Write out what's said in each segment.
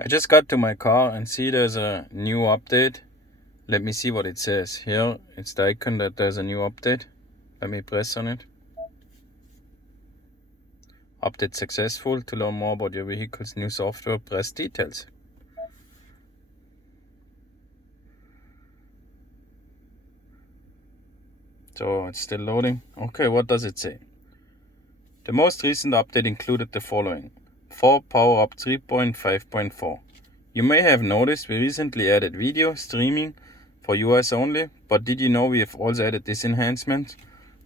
I just got to my car and see there's a new update. Let me see what it says. Here it's the icon that there's a new update. Let me press on it. Update successful. To learn more about your vehicle's new software, press details. So it's still loading. Okay, what does it say? The most recent update included the following. 4 Power Up 3.5.4. You may have noticed we recently added video streaming for US only, but did you know we have also added this enhancement?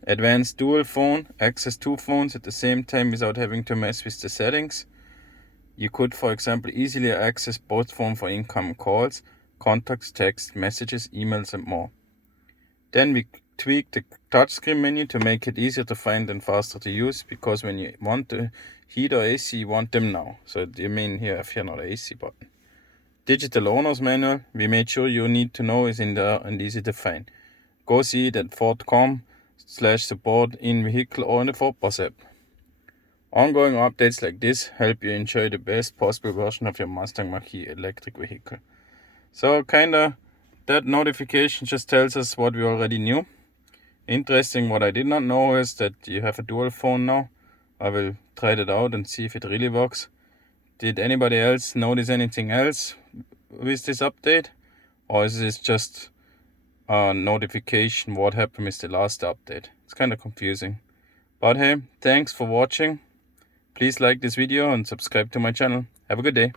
Advanced dual phone, access 2 phones at the same time without having to mess with the settings. You could, for example, easily access both phones for incoming calls, contacts, text, messages, emails and more. Then we tweaked the touchscreen menu to make it easier to find and faster to use, because when you want to heat or AC, you want them now. So you mean here, if you're not an AC button. Digital owner's manual, we made sure you need to know is in there and easy to find. Go see it at Ford.com/support in vehicle or in the Ford Bus app. Ongoing updates like this help you enjoy the best possible version of your Mustang Mach electric vehicle. So kinda that notification just tells us what we already knew. Interesting, what I did not know is that you have a dual phone now. I will try that out and see if it really works. Did anybody else notice anything else with this update? Or is this just a notification what happened with the last update? It's kind of confusing. But hey, thanks for watching. Please like this video and subscribe to my channel. Have a good day.